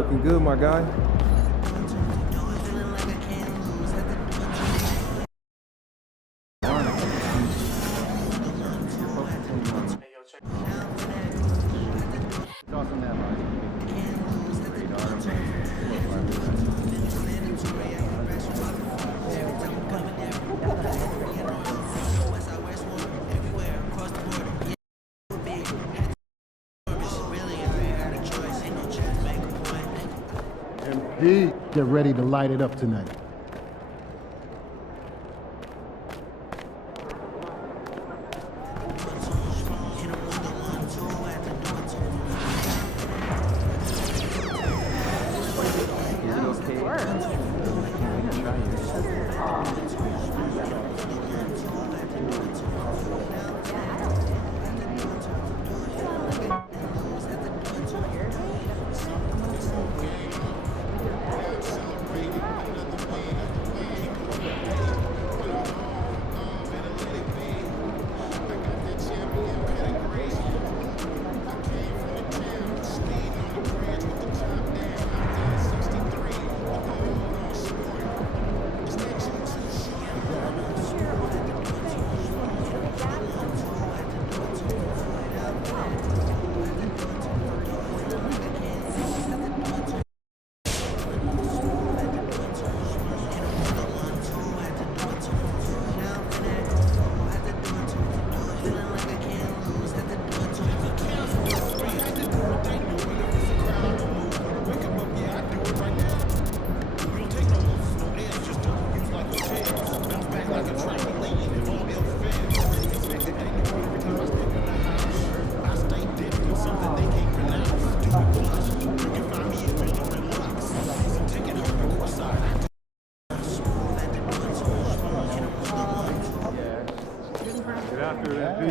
Looking good, my guy. They're ready to light it up tonight.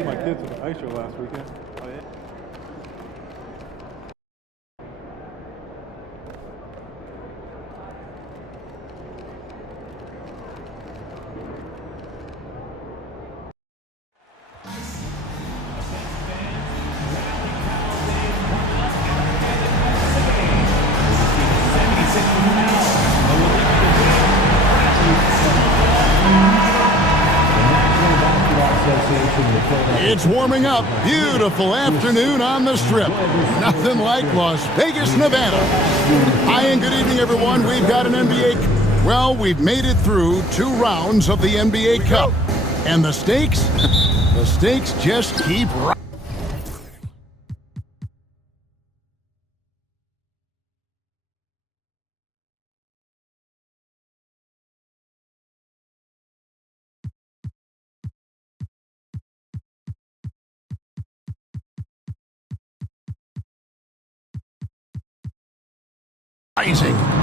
My kids at the ice show last weekend. Oh, yeah. It's warming up. Beautiful afternoon on the Strip. Nothing like Las Vegas, Nevada. Hi and good evening, everyone. We've got an NBA. Well, we've made it through 2 rounds of the NBA Cup. And the stakes? The stakes just keep rising.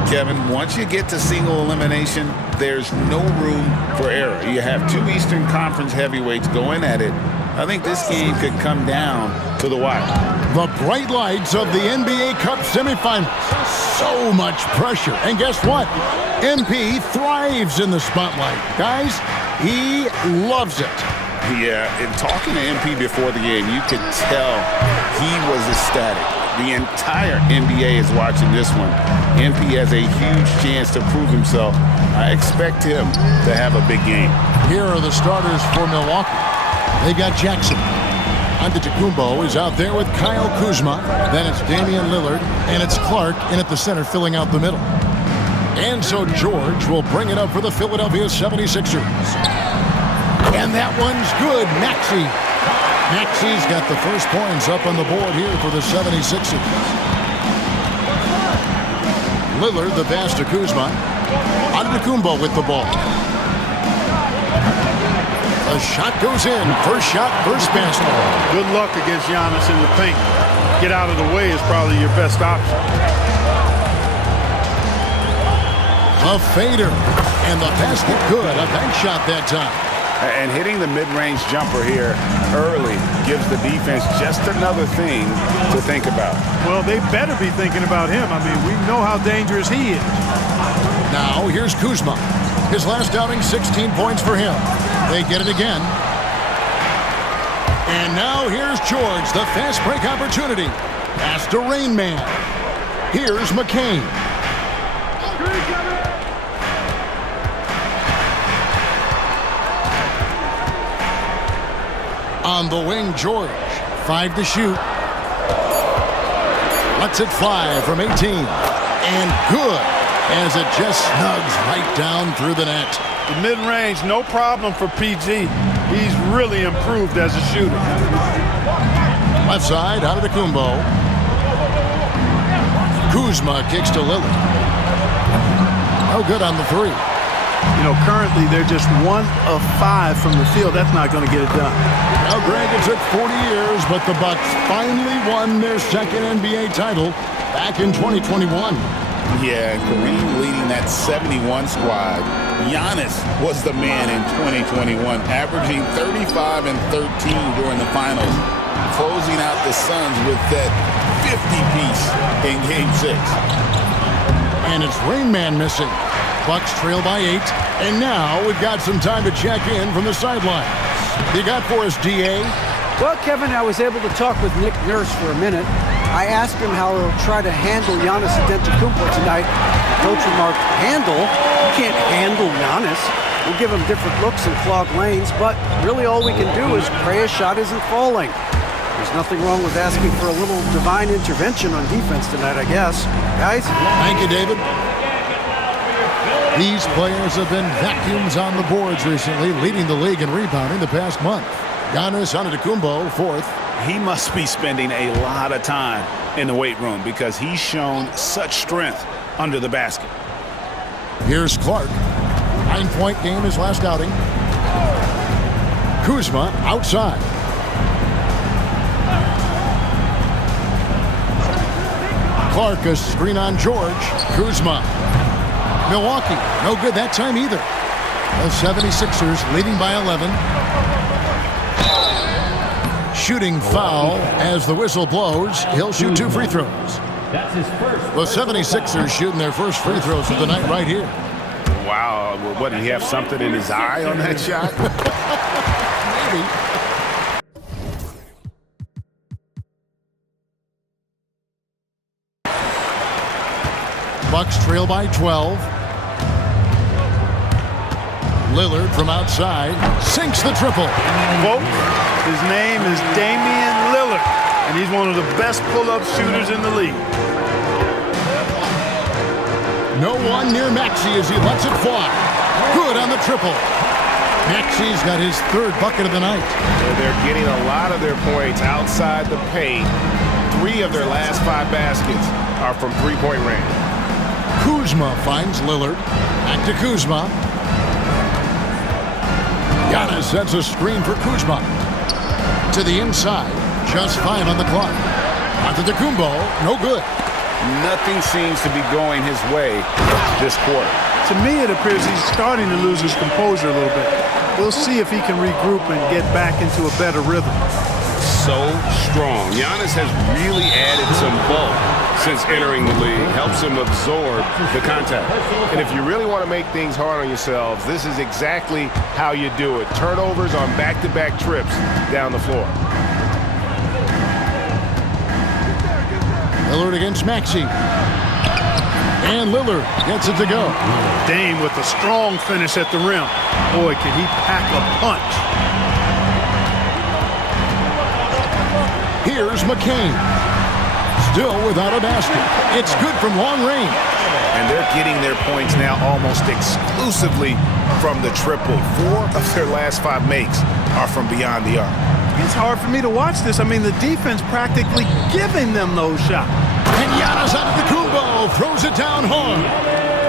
Kevin, once you get to single elimination, there's no room for error. You have 2 Eastern Conference heavyweights going at it. I think this game could come down to the wire. The bright lights of the NBA Cup semifinals. So much pressure. And guess what? MP thrives in the spotlight. Guys, he loves it. Yeah, in talking to MP before the game, you could tell he was ecstatic. The entire NBA is watching this one. MP has a huge chance to prove himself. I expect him to have a big game. Here are the starters for Milwaukee. They got Jackson. Antetokounmpo is out there with Kyle Kuzma. Then it's Damian Lillard, and it's Clark in at the center filling out the middle. And so George will bring it up for the Philadelphia 76ers. And that one's good. Maxi's got the first points up on the board here for the 76ers. Lillard, the pass to Kuzma. Antetokounmpo with the ball. The shot goes in. First shot, first basket. Good luck against Giannis in the paint. Get out of the way is probably your best option. A fader. And the basket good. A bank shot that time. And hitting the mid-range jumper here early gives the defense just another thing to think about. Well, they better be thinking about him. I mean, we know how dangerous he is. Now, here's Kuzma. His last outing, 16 points for him. They get it again. And now here's George, the fast break opportunity. Pass to Rain Man. Here's McCain. On the wing, George. 5 to shoot. Lets it fly from 18. And good, as it just snugs right down through the net. The mid-range, no problem for PG. He's really improved as a shooter. Left side, out of the Kumbo. Kuzma kicks to Lillard. No good on the 3. You know, currently they're just 1 of 5 from the field. That's not going to get it done. Now, Greg, it took 40 years, but the Bucks finally won their second NBA title back in 2021. Yeah, and Kareem leading that 71 squad. Giannis was the man in 2021, averaging 35 and 13 during the finals, closing out the Suns with that 50-piece in Game 6. And it's Rain Man missing. Bucks trail by 8, and now we've got some time to check in from the sidelines. You got for us, D.A.? Well, Kevin, I was able to talk with Nick Nurse for a minute. I asked him how he'll try to handle Giannis Antetokounmpo tonight. Coach remarked, handle? You can't handle Giannis. We'll give him different looks and clog lanes, but really all we can do is pray a shot isn't falling. There's nothing wrong with asking for a little divine intervention on defense tonight, I guess. Guys? Thank you, David. These players have been vacuums on the boards recently, leading the league in rebounding the past month. Giannis Antetokounmpo, 4th. He must be spending a lot of time in the weight room because he's shown such strength under the basket. Here's Clark. 9-point game his last outing. Kuzma outside. Clark, a screen on George. Kuzma. Milwaukee, no good that time either. The 76ers leading by 11. Shooting foul as the whistle blows. He'll shoot 2 free throws. The 76ers shooting their first free throws of the night right here. Wow, what, did he have something in his eye on that shot? Maybe. Bucks trail by 12. Lillard from outside sinks the triple. Folks, his name is Damian Lillard, and he's one of the best pull-up shooters in the league. No one near Maxey as he lets it fly. Good on the triple. Maxey's got his 3rd bucket of the night. They're getting a lot of their points outside the paint. 3 of their last 5 baskets are from three-point range. Kuzma finds Lillard. Back to Kuzma. Giannis sets a screen for Kuzma. To the inside. Just 5 on the clock. Antetokounmpo, no good. Nothing seems to be going his way this quarter. To me, it appears he's starting to lose his composure a little bit. We'll see if he can regroup and get back into a better rhythm. So strong. Giannis has really added some bulk since entering the league. Helps him absorb the contact. And if you really want to make things hard on yourselves, this is exactly how you do it. Turnovers on back-to-back trips down the floor. Lillard against Maxey. And Lillard gets it to go. Dame with a strong finish at the rim. Boy, can he pack a punch. Here's McCain. Still without a basket. It's good from long range. And they're getting their points now almost exclusively from the triple. 4 of their last 5 makes are from beyond the arc. It's hard for me to watch this. I mean, the defense practically giving them those shots. And Giannis Antetokounmpo throws it down hard.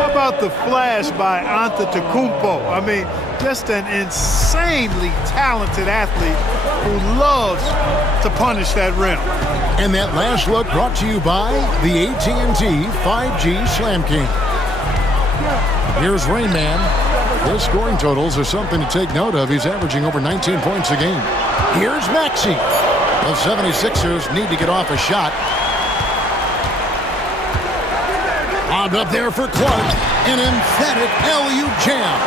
How about the flash by Antetokounmpo? I mean, just an insanely talented athlete who loves to punish that rim. And that last look brought to you by the AT&T 5G Slam King. Here's Rain Man. His scoring totals are something to take note of. He's averaging over 19 points a game. Here's Maxey. The 76ers need to get off a shot. Lobbed up there for Clark. An emphatic LU jam.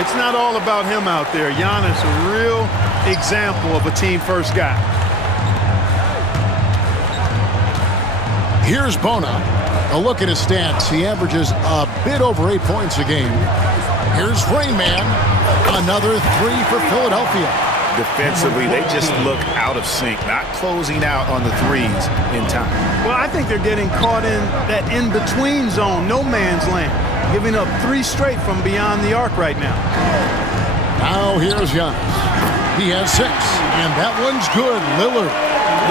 It's not all about him out there. Giannis, a real example of a team-first guy. Here's Bona. A look at his stats. He averages a bit over 8 points a game. Here's Rain Man. Another three for Philadelphia. Defensively, they just look out of sync, not closing out on the threes in time. Well, I think they're getting caught in that in-between zone, no man's land, giving up 3 straight from beyond the arc right now. Now here's Giannis. He has 6, and that one's good. Lillard.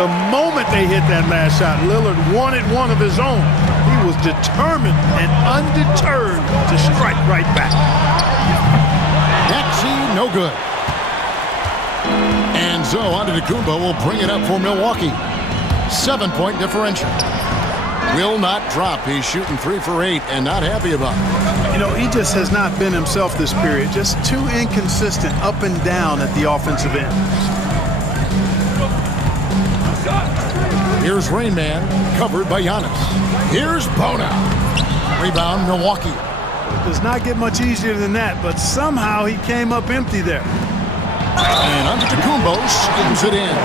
The moment they hit that last shot, Lillard wanted one of his own. He was determined and undeterred to strike right back. Maxey, no good. And so Antetokounmpo will bring it up for Milwaukee. 7-point differential. Will not drop. He's shooting 3 for 8 and not happy about it. You know, he just has not been himself this period. Just too inconsistent up and down at the offensive end. Here's Rain Man, covered by Giannis. Here's Bona. Rebound, Milwaukee. It does not get much easier than that, but somehow he came up empty there. And Antetokounmpo schemes it in.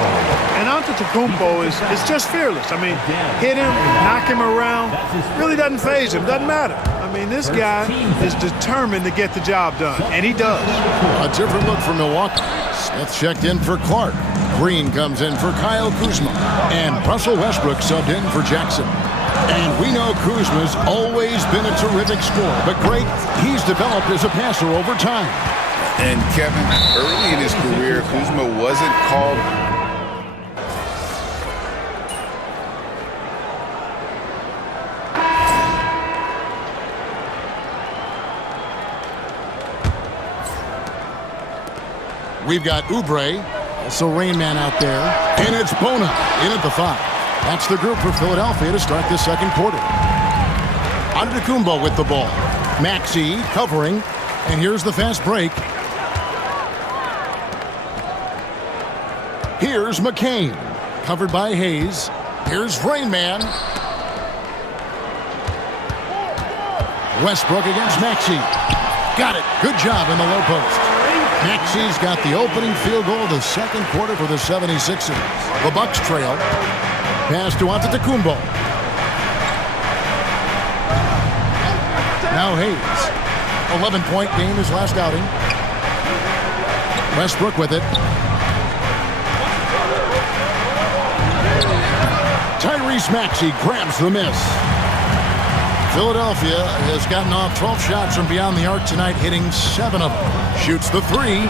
And Antetokounmpo is just fearless. I mean, hit him, knock him around, really doesn't faze him, doesn't matter. I mean, this guy is determined to get the job done, and he does. A different look for Milwaukee. Smith checked in for Clark. Green comes in for Kyle Kuzma. And Russell Westbrook subbed in for Jackson. And we know Kuzma's always been a terrific scorer, but Greg, he's developed as a passer over time. And Kevin, early in his career, Kuzma wasn't called. We've got Oubre, also Rain Man out there, and it's Bona in at the 5. That's the group for Philadelphia to start the second quarter. Antetokounmpo with the ball. Maxey covering, and here's the fast break. Here's McCain, covered by Hayes. Here's Rain Man. Westbrook against Maxey. Got it. Good job in the low post. Maxey's got the opening field goal of the second quarter for the 76ers. The Bucks trail. Pass to Antetokounmpo. Now Hayes. 11-point game his last outing. Westbrook with it. Tyrese Maxey grabs the miss. Philadelphia has gotten off 12 shots from beyond the arc tonight, hitting 7 of them. Shoots the 3.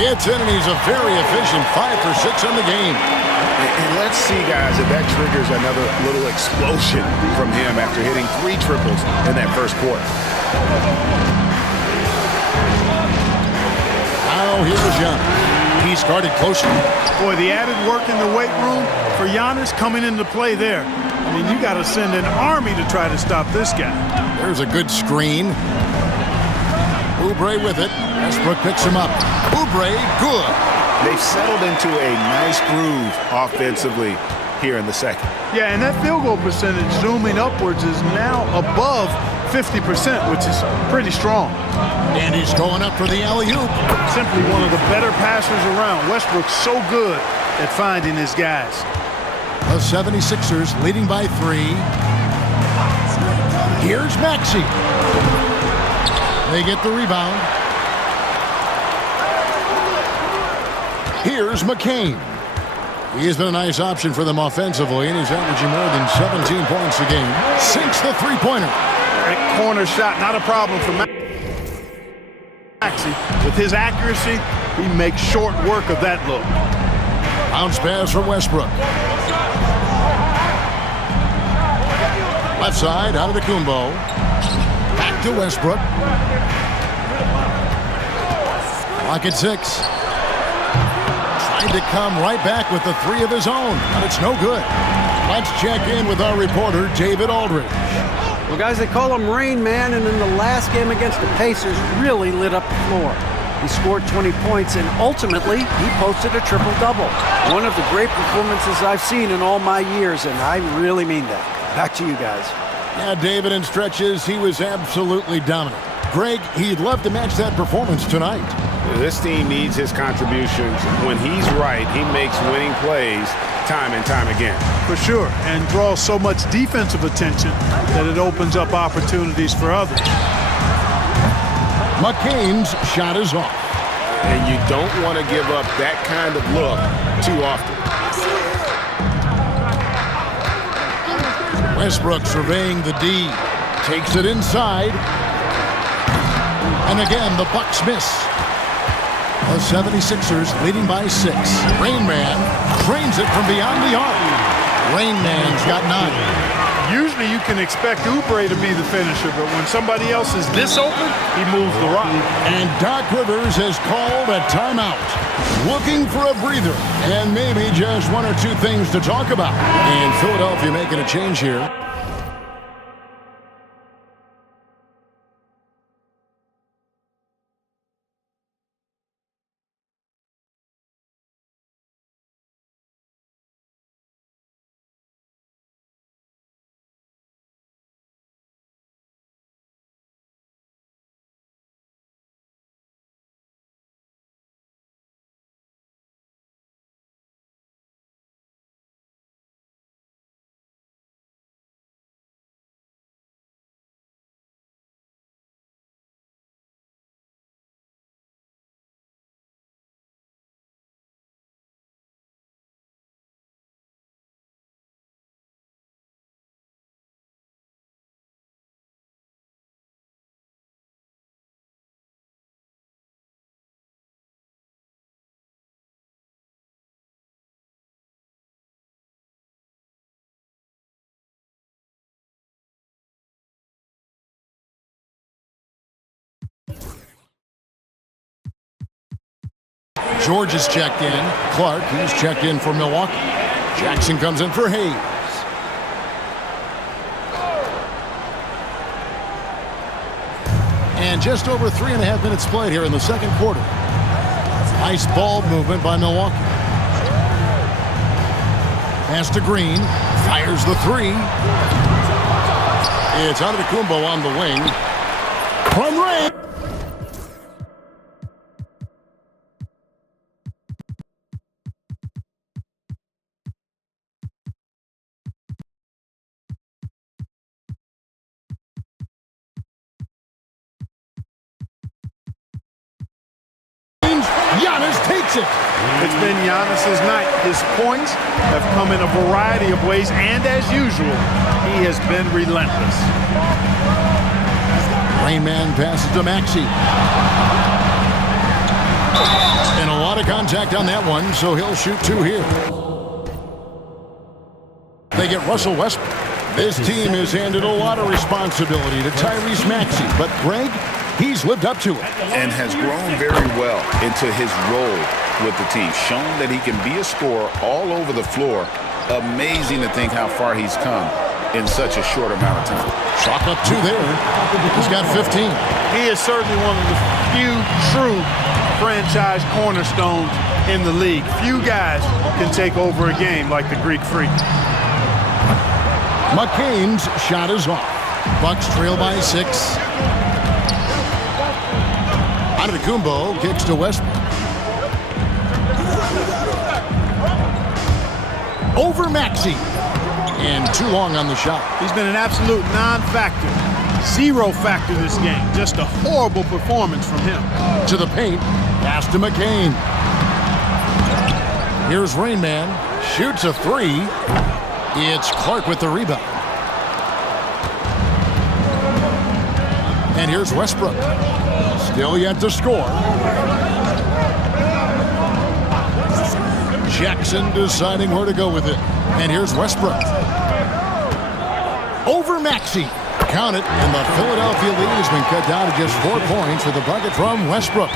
It's in, and he's a very efficient 5 for 6 in the game. And let's see, guys, if that triggers another little explosion from him after hitting 3 triples in that first quarter. Now here's Giannis. He's guarded closely. Boy, the added work in the weight room for Giannis coming into play there. I mean, you got to send an army to try to stop this guy. There's a good screen. Oubre with it. Westbrook picks him up. Oubre, good. They've settled into a nice groove offensively here in the second. Yeah, and that field goal percentage zooming upwards is now above 50%, which is pretty strong. And he's going up for the alley-oop. Simply one of the better passers around. Westbrook's so good at finding his guys. The 76ers leading by 3. Here's Maxey. They get the rebound. Here's McCain. He has been a nice option for them offensively, and he's averaging more than 17 points a game. Sinks the three-pointer. That corner shot, not a problem for Maxey. With his accuracy, he makes short work of that look. Bounce pass from Westbrook. Left side, Antetokounmpo. Back to Westbrook. Clock at 6. Trying to come right back with the 3 of his own, but it's no good. Let's check in with our reporter, David Aldridge. Well, guys, they call him Rain Man, and in the last game against the Pacers, really lit up the floor. He scored 20 points, and ultimately, he posted a triple-double. One of the great performances I've seen in all my years, and I really mean that. Back to you guys. Yeah, David, in stretches, he was absolutely dominant. Greg, he'd love to match that performance tonight. This team needs his contributions. When he's right, he makes winning plays. time and time again. For sure, and draws so much defensive attention that it opens up opportunities for others. McCain's shot is off. And you don't want to give up that kind of look too often. Westbrook surveying the D. Takes it inside. And again, the Bucks miss. The 76ers leading by 6. Rain Man trains it from beyond the arc. Rain Man's got 9. Usually you can expect Oubre to be the finisher, but when somebody else is this open, he moves the rock. And Doc Rivers has called a timeout. Looking for a breather and maybe just 1 or 2 things to talk about. And Philadelphia making a change here. George is checked in. Clark, he's checked in for Milwaukee. Jackson comes in for Hayes. And just over 3.5 minutes played here in the second quarter. Nice ball movement by Milwaukee. Pass to Green. Fires the 3. It's Antetokounmpo on the wing. From Ray. Giannis takes it. It's been Giannis's night. His points have come in a variety of ways, and as usual, he has been relentless. Rain Man passes to Maxey. And a lot of contact on that one, so he'll shoot 2 here. They get Russell Westbrook. This team has handed a lot of responsibility to Tyrese Maxey, but Greg, he's lived up to it. And has grown very well into his role with the team. Shown that he can be a scorer all over the floor. Amazing to think how far he's come in such a short amount of time. Chalk up 2 there. He's got 15. He is certainly one of the few true franchise cornerstones in the league. Few guys can take over a game like the Greek Freak. McCain's shot is off. Bucks trail by 6. Antetokounmpo kicks to Westbrook. Over Maxey. And too long on the shot. He's been an absolute non-factor. 0 factor this game. Just a horrible performance from him. To the paint. Pass to McCain. Here's Rain Man. Shoots a 3. It's Clark with the rebound. And here's Westbrook. Still yet to score. Jackson deciding where to go with it. And here's Westbrook. Over Maxey. Count it, and the Philadelphia lead has been cut down to just 4 points with a bucket from Westbrook.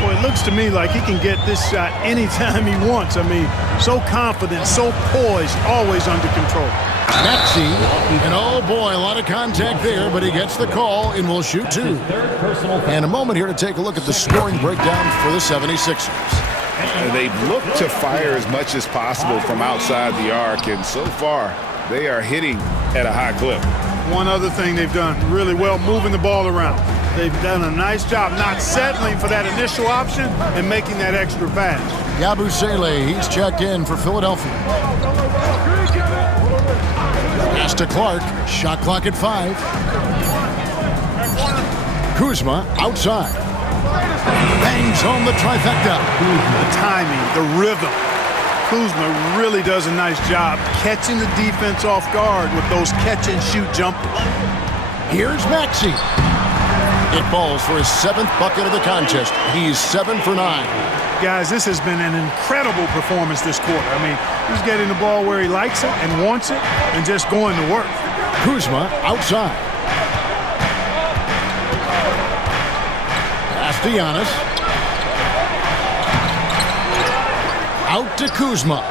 Boy, it looks to me like he can get this shot anytime he wants. I mean, so confident, so poised, always under control. Maxey, and oh boy, a lot of contact there, but he gets the call and will shoot 2. And a moment here to take a look at the scoring breakdown for the 76ers. They've looked to fire as much as possible from outside the arc, and so far, they are hitting at a high clip. One other thing they've done really well, moving the ball around. They've done a nice job not settling for that initial option and making that extra pass. Yabusele, he's checked in for Philadelphia. Pass to Clark. Shot clock at 5. Kuzma outside. Bangs home the trifecta. The timing, the rhythm. Kuzma really does a nice job catching the defense off guard with those catch-and-shoot jumpers. Here's Maxey. It falls for his 7th bucket of the contest. He's 7 for 9. Guys, this has been an incredible performance this quarter. I mean, he's getting the ball where he likes it and wants it and just going to work. Kuzma outside. Pass to Giannis. Out to Kuzma.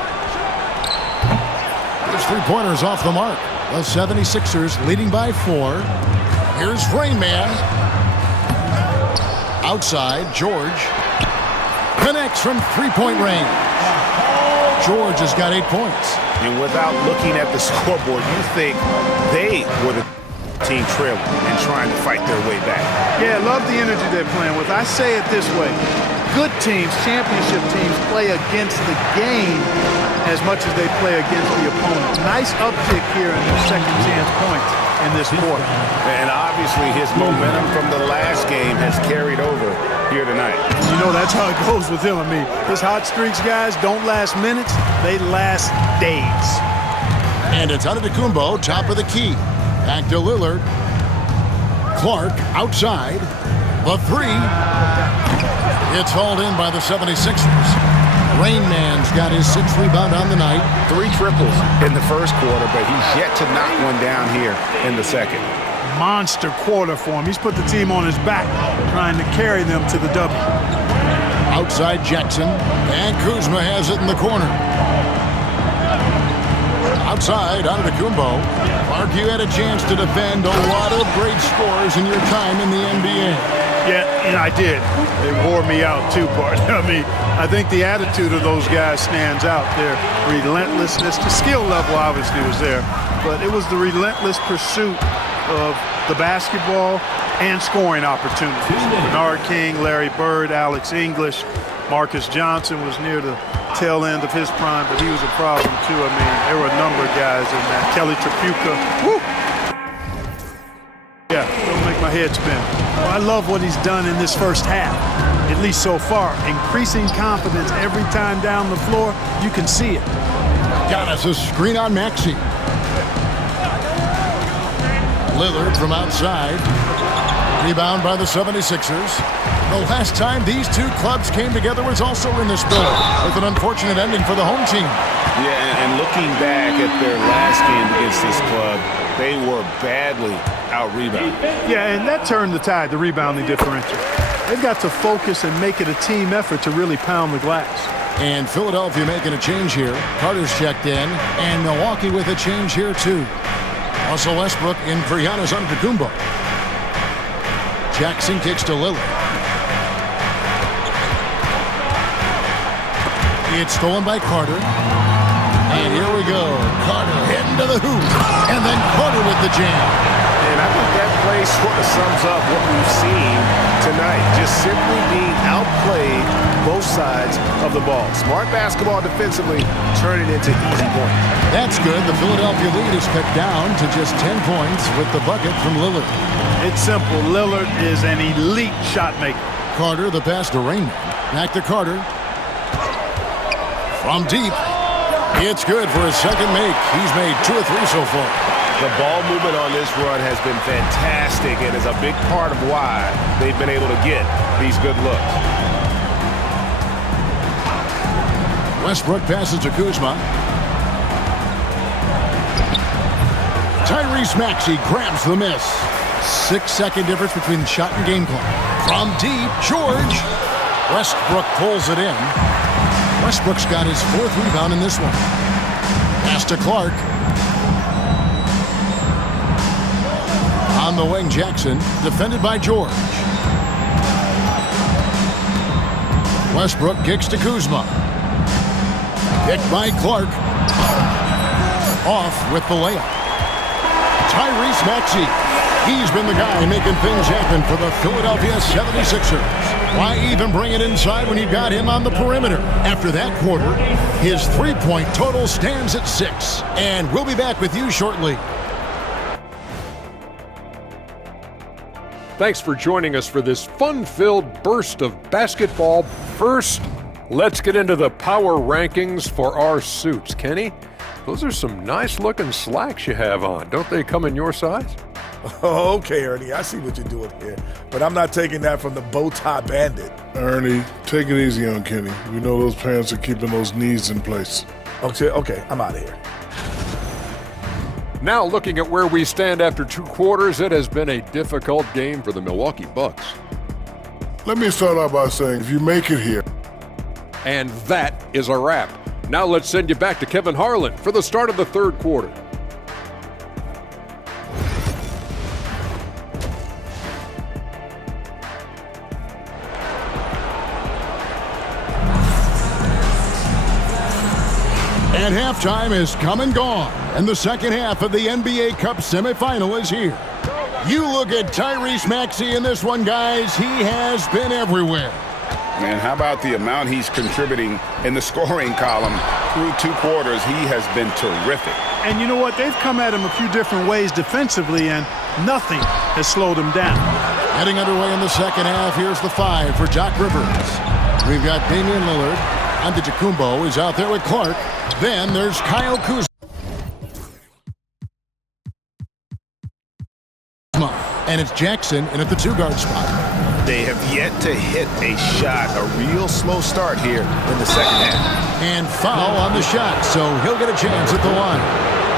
There's 3-pointers off the mark. The 76ers leading by 4. Here's Rain Man. Outside, George. Connects from 3-point range. George has got 8 points. And without looking at the scoreboard, you think they were the team trailing and trying to fight their way back. Yeah, love the energy they're playing with. I say it this way. Good teams, championship teams, play against the game as much as they play against the opponent. Nice uptick here in their second chance points in this quarter. And obviously his momentum from the last game has carried over here tonight. You know, that's how it goes with him. I mean, his hot streaks, guys, don't last minutes. They last days. And it's Antetokounmpo, top of the key. Back to Lillard. Clark outside. The 3. It's hauled in by the 76ers. Rain Man's got his 6th rebound on the night. 3 triples in the first quarter, but he's yet to knock one down here in the second. Monster quarter for him. He's put the team on his back, trying to carry them to the W. Outside Jackson. And Kuzma has it in the corner. Outside, Antetokounmpo. Clark, you had a chance to defend a lot of great scores in your time in the NBA. Yeah, and I did. They wore me out too, partner. I mean, I think the attitude of those guys stands out. Their relentlessness, the skill level obviously was there, but it was the relentless pursuit of the basketball and scoring opportunities. Bernard King, Larry Bird, Alex English, Marcus Johnson was near the tail end of his prime, but he was a problem too. I mean, there were a number of guys in that. Kelly Tripucka. Woo! Yeah, don't make my head spin. Well, I love what he's done in this first half, at least so far. Increasing confidence every time down the floor. You can see it. Giannis, a screen on Maxey. Lillard from outside. Rebound by the 76ers. The last time these two clubs came together was also in this building, with an unfortunate ending for the home team. Yeah, and looking back at their last game against this club, they were badly out-rebounded. Yeah, and that turned the tide, the rebounding differential. They've got to focus and make it a team effort to really pound the glass. And Philadelphia making a change here. Carter's checked in, and Milwaukee with a change here too. Russell Westbrook in for Giannis Antetokounmpo. Jackson kicks to Lillard. It's stolen by Carter. And here we go. Carter heading to the hoop. And then Carter with the jam. And I think that play sort of sums up what we've seen tonight. Just simply being outplayed both sides of the ball. Smart basketball defensively, turning into easy points. That's good. The Philadelphia lead is cut down to just 10 points with the bucket from Lillard. It's simple. Lillard is an elite shot maker. Carter, the pass to Rain. Back to Carter. From deep. It's good for his second make. He's made 2 or 3 so far. The ball movement on this run has been fantastic and is a big part of why they've been able to get these good looks. Westbrook passes to Kuzma. Tyrese Maxey grabs the miss. 6-second difference between shot and game clock. From deep, George. Westbrook pulls it in. Westbrook's got his 4th rebound in this one. Pass to Clark. On the wing, Jackson, defended by George. Westbrook kicks to Kuzma. Kicked by Clark. Off with the layup. Tyrese Maxey. He's been the guy making things happen for the Philadelphia 76ers. Why even bring it inside when you've got him on the perimeter? After that quarter, his three-point total stands at 6. And we'll be back with you shortly. Thanks for joining us for this fun-filled burst of basketball. First, let's get into the power rankings for our suits. Kenny, those are some nice-looking slacks you have on. Don't they come in your size? Okay, Ernie, I see what you're doing here. But I'm not taking that from the bow tie bandit. Ernie, take it easy on Kenny. We know those pants are keeping those knees in place. Okay, I'm out of here. Now looking at where we stand after 2 quarters, it has been a difficult game for the Milwaukee Bucks. Let me start out by saying, if you make it here. And that is a wrap. Now let's send you back to Kevin Harlan for the start of the 3rd quarter. And halftime is come and gone, and the second half of the NBA Cup semifinal is here. You look at Tyrese Maxey in this one, guys. He has been everywhere. Man, how about the amount he's contributing in the scoring column through 2 quarters? He has been terrific. And you know what? They've come at him a few different ways defensively, and nothing has slowed him down. Heading underway in the second half, here's the 5 for Doc Rivers. We've got Damian Lillard. Antetokounmpo is out there with Clark. Then there's Kyle Kuzma. And it's Jackson in at the 2-guard spot. They have yet to hit a shot, a real slow start here in the second half. And foul on the shot, so he'll get a chance at the line.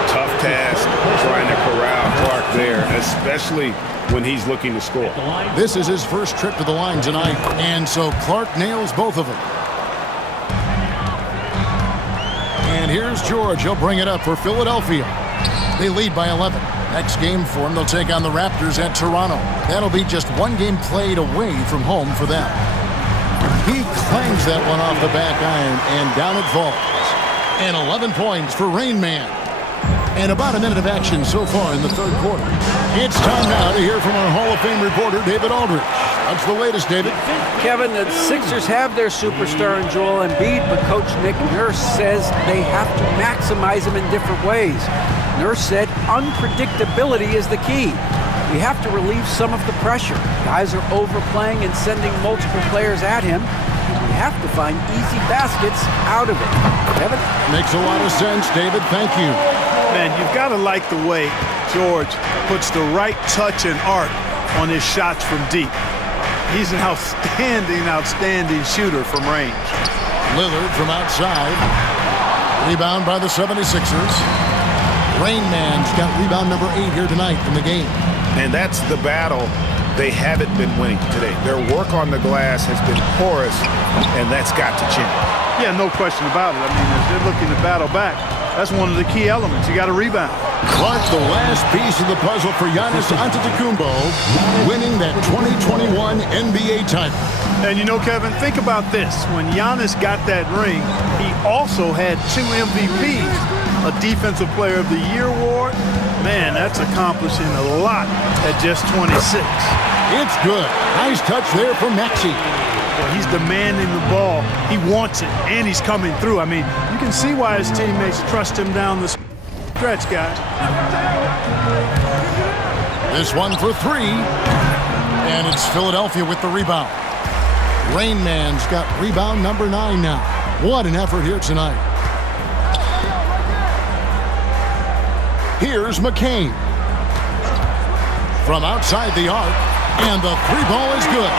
Tough task trying to corral Clark there, especially when he's looking to score. This is his first trip to the line tonight, and so Clark nails both of them. And here's George. He'll bring it up for Philadelphia. They lead by 11. Next game for them, they'll take on the Raptors at Toronto. That'll be just 1 game played away from home for them. He clangs that one off the back iron, and down it falls. And 11 points for Rain Man. And about a minute of action so far in the 3rd quarter. It's time now to hear from our Hall of Fame reporter, David Aldridge. What's the latest, David? Kevin, the Sixers have their superstar in Joel Embiid, but Coach Nick Nurse says they have to maximize him in different ways. Nurse said unpredictability is the key. We have to relieve some of the pressure. Guys are overplaying and sending multiple players at him. We have to find easy baskets out of it. Kevin? Makes a lot of sense, David. Thank you. Man, you've got to like the way George puts the right touch and arc on his shots from deep. He's an outstanding shooter from range. Lillard from outside. Rebound by the 76ers. Rain Man's got rebound number 8 here tonight in the game. And that's the battle they haven't been winning today. Their work on the glass has been porous, and that's got to change. Yeah, no question about it. I mean, as they're looking to battle back, that's one of the key elements. You got to rebound. Clark, the last piece of the puzzle for Giannis Antetokounmpo, winning that 2021 NBA title. And you know, Kevin, think about this. When Giannis got that ring, he also had 2 MVPs, a Defensive Player of the Year award. Man, that's accomplishing a lot at just 26. It's good. Nice touch there from Maxey. Well, he's demanding the ball. He wants it, and he's coming through. I mean, you can see why his teammates trust him down the stretch, guys. This one for 3. And it's Philadelphia with the rebound. Rain Man's got rebound number 9 now. What an effort here tonight. Here's McCain. From outside the arc, and the 3-ball is good.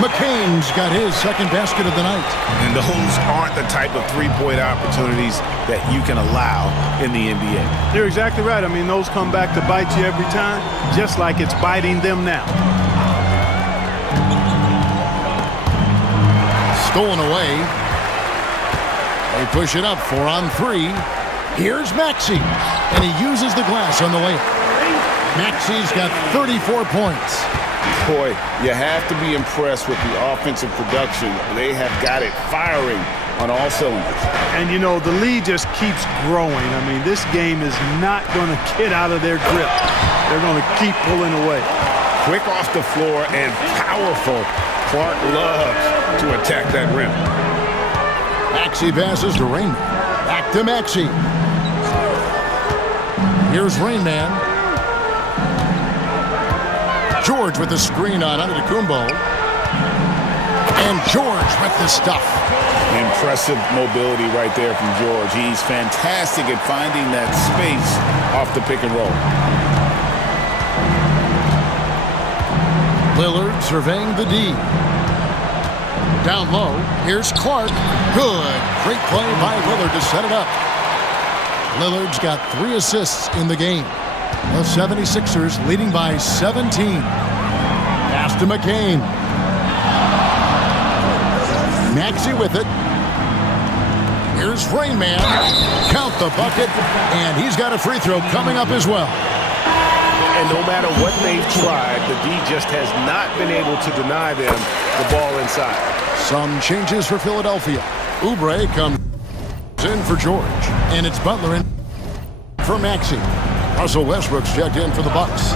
McCain's got his second basket of the night. And those aren't the type of 3-point opportunities that you can allow in the NBA. You're exactly right. I mean, those come back to bite you every time, just like it's biting them now. Stolen away. They push it up 4 on 3. Here's Maxey, and he uses the glass on the layup. Maxey's got 34 points. Boy, you have to be impressed with the offensive production. They have got it firing on all cylinders. And, you know, the lead just keeps growing. I mean, this game is not going to get out of their grip. They're going to keep pulling away. Quick off the floor and powerful. Clark loves to attack that rim. Maxey passes to Rainman. Back to Maxey. Here's Rainman. George with the screen on Antetokounmpo. And George with the stuff. Impressive mobility right there from George. He's fantastic at finding that space off the pick and roll. Lillard surveying the D. Down low, here's Clark. Good. Great play by Lillard to set it up. Lillard's got 3 assists in the game. The 76ers leading by 17. Pass to McCain. Maxey with it. Here's Rainman. Count the bucket. And he's got a free throw coming up as well. And no matter what they've tried, the D just has not been able to deny them the ball inside. Some changes for Philadelphia. Oubre comes in for George. And it's Butler in for Maxey. Russell Westbrook's checked in for the Bucks.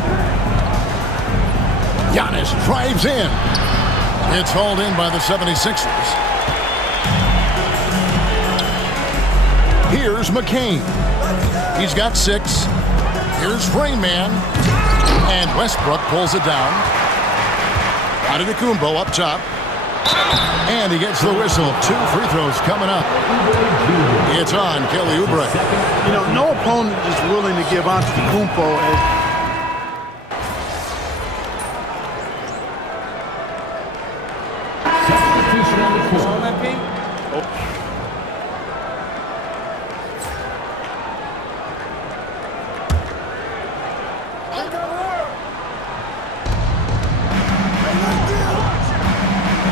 Giannis drives in. It's hauled in by the 76ers. Here's McCain. He's got 6. Here's Rainman. And Westbrook pulls it down. Antetokounmpo up top. And he gets the whistle. 2 free throws coming up. It's on Kelly Oubre. You know, no opponent is willing to give Antetokounmpo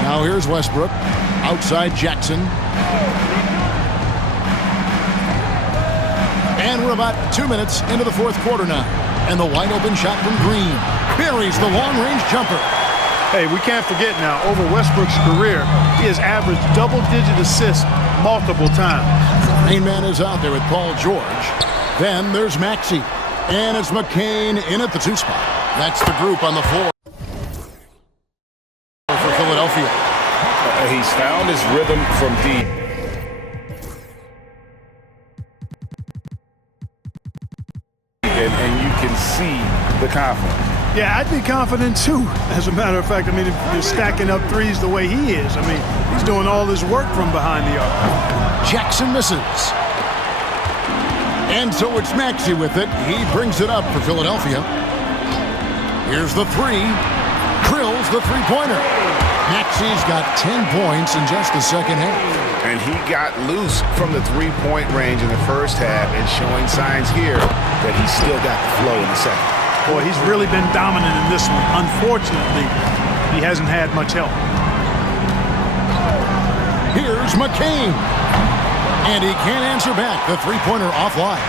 Now here's Westbrook. Outside Jackson. And we're about 2 minutes into the 4th quarter now. And the wide open shot from Green. Buries the long-range jumper. Hey, we can't forget now, over Westbrook's career, he has averaged double-digit assists multiple times. Rainman is out there with Paul George. Then there's Maxey. And it's McCain in at the 2 spot. That's the group on the floor for Philadelphia. He's found his rhythm from deep. And you can see the confidence. Yeah, I'd be confident too, as a matter of fact. I mean, if you're stacking up threes the way he is, I mean, he's doing all his work from behind the arc. Jackson misses. And so it's Maxey with it. He brings it up for Philadelphia. Here's the 3. Drills the three-pointer. Maxey's got 10 points in just the second half. And he got loose from the three-point range in the first half and showing signs here that he's still got the flow in the second. Boy, he's really been dominant in this one. Unfortunately, he hasn't had much help. Here's McCain. And he can't answer back. The three-pointer offline.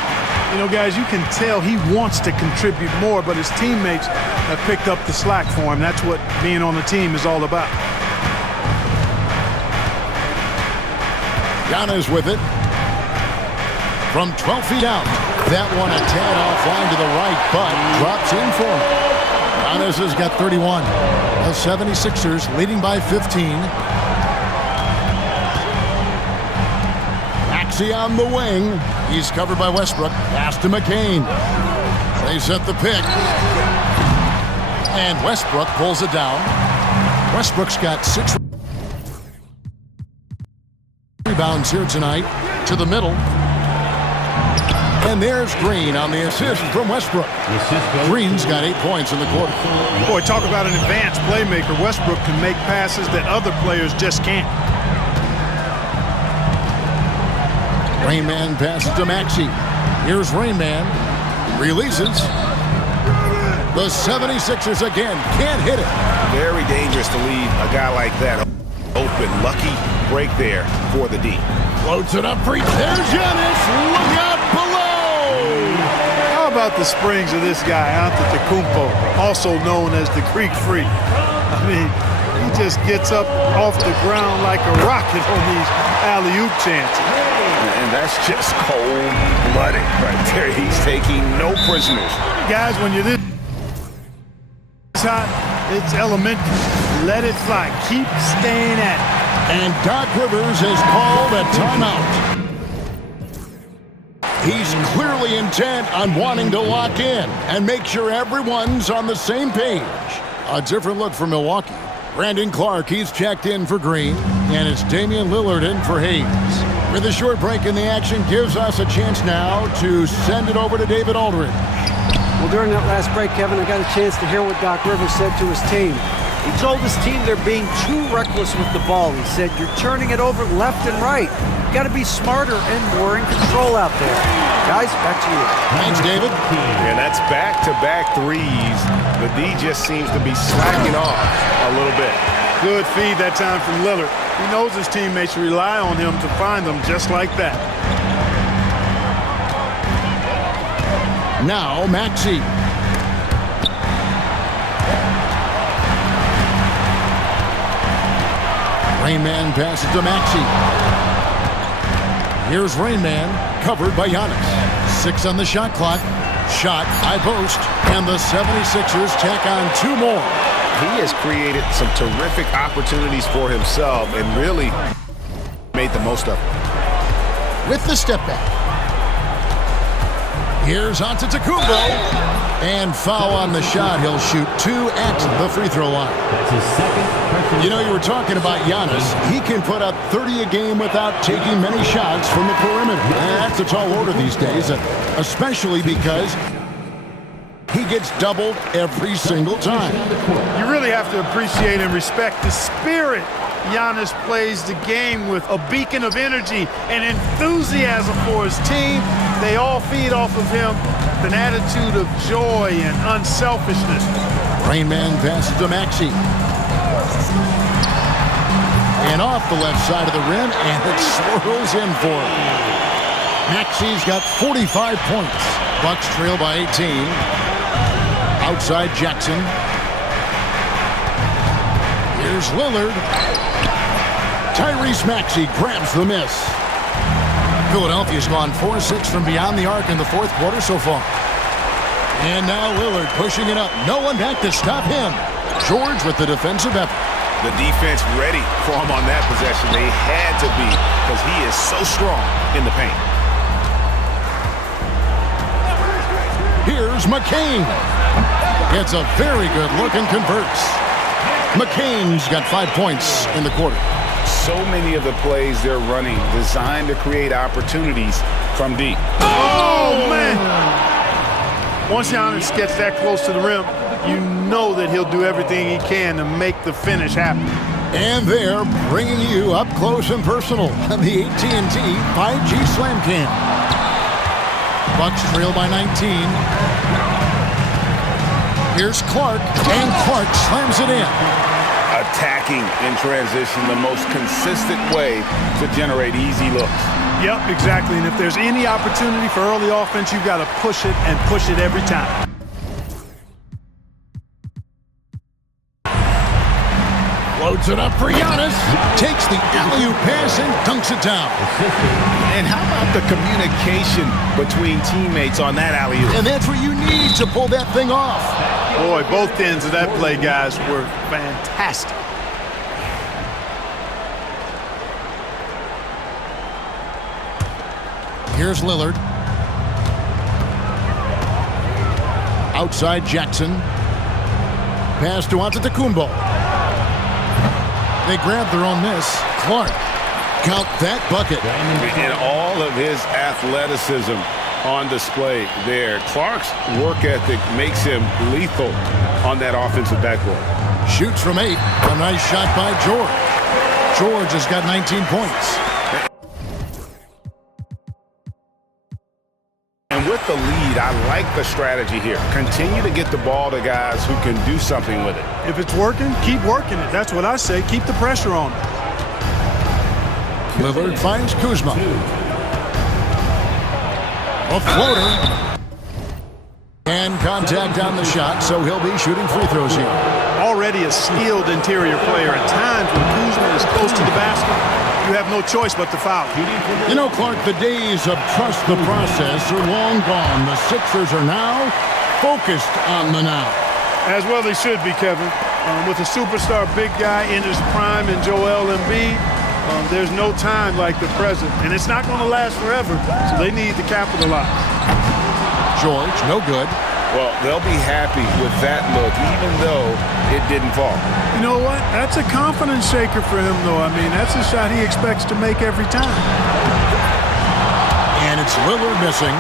You know, guys, you can tell he wants to contribute more, but his teammates have picked up the slack for him. That's what being on the team is all about. Giannis with it. From 12 feet out. That one a tad offline to the right, but drops in for him. Giannis has got 31. The 76ers leading by 15. Maxey on the wing. He's covered by Westbrook. Pass to McCain. They set the pick. And Westbrook pulls it down. Westbrook's got 6 rebounds here tonight. To the middle. And there's Green on the assist from Westbrook. Green's got 8 points in the quarter. Boy, talk about an advanced playmaker. Westbrook can make passes that other players just can't. Rainman passes to Maxey. Here's Rainman. Releases. The 76ers again can't hit it. Very dangerous to leave a guy like that open. Lucky break there for the D. Floats it up free. There's Giannis. Look out below. How about the springs of this guy, Antetokounmpo, also known as the Greek Freak? I mean, he just gets up off the ground like a rocket on these alley-oop chances. And that's just cold-blooded right there. He's taking no prisoners. Guys, when you're this hot, it's elementary. Let it fly. Keep staying at it. And Doc Rivers has called a timeout. He's clearly intent on wanting to lock in and make sure everyone's on the same page. A different look for Milwaukee. Brandon Clark, he's checked in for Green, and it's Damian Lillard in for Hayes. With a short break in the action gives us a chance now to send it over to David Aldridge. Well, during that last break, Kevin, I got a chance to hear what Doc Rivers said to his team. He told his team they're being too reckless with the ball. He said, you're turning it over left and right. You got to be smarter and more in control out there. Guys, back to you. Thanks, David. And that's back-to-back threes. The D just seems to be slacking off a little bit. Good feed that time from Lillard. He knows his teammates rely on him to find them just like that. Now, Maxey. Rainman passes to Maxey. Here's Rainman, covered by Giannis. 6 on the shot clock. Shot, high post, and the 76ers tack on 2 more. He has created some terrific opportunities for himself and really made the most of it. With the step back. Here's Antetokounmpo. And foul on the shot. He'll shoot 2 at the free throw line. That's his second. You know, you were talking about Giannis. He can put up 30 a game without taking many shots from the perimeter. That's a tall order these days, especially because he gets doubled every single time. You really have to appreciate and respect the spirit Giannis plays the game with, a beacon of energy and enthusiasm for his team. They all feed off of him, an attitude of joy and unselfishness. Rainman passes to Maxey. And off the left side of the rim, and it swirls in for him. Maxey's got 45 points. Bucks trail by 18. Outside Jackson. Here's Lillard. Tyrese Maxey grabs the miss. Philadelphia's gone 4-6 from beyond the arc in the fourth quarter so far. And now Lillard pushing it up. No one back to stop him. George with the defensive effort. The defense ready for him on that possession. They had to be because he is so strong in the paint. Here's McCain. Gets a very good look and converts. McCain's got 5 points in the quarter. So many of the plays they're running designed to create opportunities from deep. Oh, man! Once Giannis gets that close to the rim, you know that he'll do everything he can to make the finish happen. And they're bringing you up close and personal on the AT&T 5G Slam Cam. Bucks trail by 19. Here's Clark, and Clark slams it in. Attacking in transition, the most consistent way to generate easy looks. Yep, exactly. And if there's any opportunity for early offense, you've got to push it and push it every time. Loads it up for Giannis. Takes the alley-oop pass and dunks it down. And how about the communication between teammates on that alley-oop? And that's what you need to pull that thing off. Boy, both ends of that play, guys, were fantastic. Here's Lillard. Outside Jackson. Pass to Antetokounmpo. They grab their own miss. Clark. Count that bucket. And all of his athleticism on display there. Clark's work ethic makes him lethal on that offensive backboard. Shoots from 8. A nice shot by George. George has got 19 points. And with the lead, I like the strategy here. Continue to get the ball to guys who can do something with it. If it's working, keep working it. That's what I say. Keep the pressure on. Lillard finds Kuzma. A floater. And contact on the shot, so he'll be shooting free throws here. Already a skilled interior player. At times when Kuzma is close to the basket, you have no choice but to foul. You know, Clark, the days of trust the process are long gone. The Sixers are now focused on the now. As well they should be, Kevin. With a superstar big guy in his prime in Joel Embiid, there's no time like the present. And it's not going to last forever, so they need to capitalize. George, no good. Well, they'll be happy with that look, even though it didn't fall. You know what? That's a confidence shaker for him, though. I mean, that's a shot he expects to make every time. And it's Lillard missing.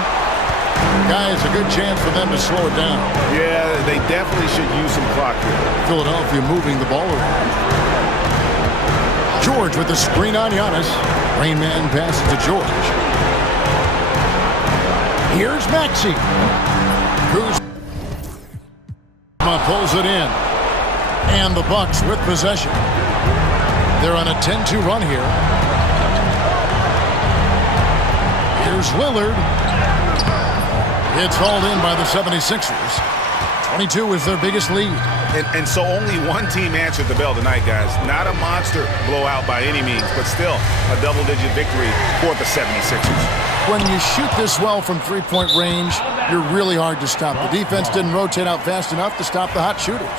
Guys, a good chance for them to slow it down. Yeah, they definitely should use some clock here. Philadelphia moving the ball around. George with the screen on Giannis. Rain Man passes to George. Here's Maxey. Kuzma pulls it in. And the Bucks with possession. They're on a 10-2 run here. Here's Lillard. It's hauled in by the 76ers. 22 is their biggest lead. And so only one team answered the bell tonight, guys. Not a monster blowout by any means, but still a double-digit victory for the 76ers. When you shoot this well from three-point range, you're really hard to stop. The defense didn't rotate out fast enough to stop the hot shooters.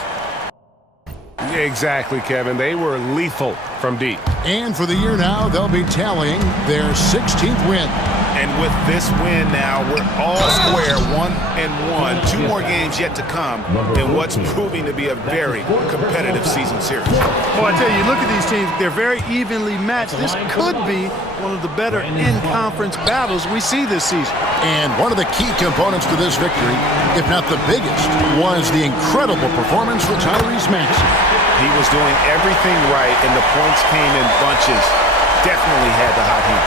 Exactly, Kevin. They were lethal from deep. And for the year now, they'll be tallying their 16th win. And with this win now, we're all square, 1-1. 2 more games yet to come in what's proving to be a very competitive season series. Well, I tell you, look at these teams. They're very evenly matched. This could be one of the better in-conference battles we see this season. And one of the key components to this victory, if not the biggest, was the incredible performance from Tyrese Maxey. He was doing everything right, and the points came in bunches. Definitely had the hot hand.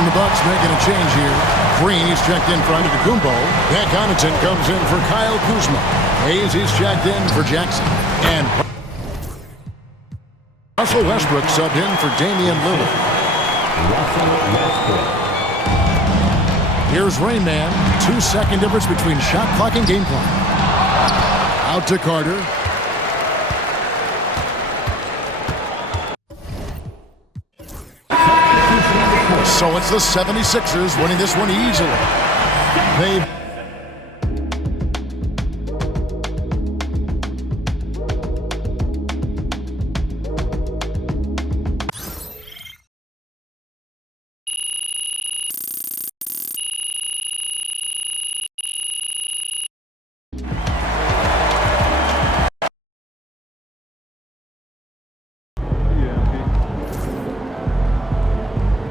And the Bucks making a change here. Green, he's checked in for Antetokounmpo. Pat Connaughton comes in for Kyle Kuzma. Hayes, he's checked in for Jackson. And Russell Westbrook subbed in for Damian Lillard. Here's Rain Man. 2-second difference between shot clock and game clock. Out to Carter. So it's the 76ers winning this one easily. They've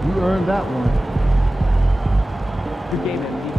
You earned that one. Good game, MVP.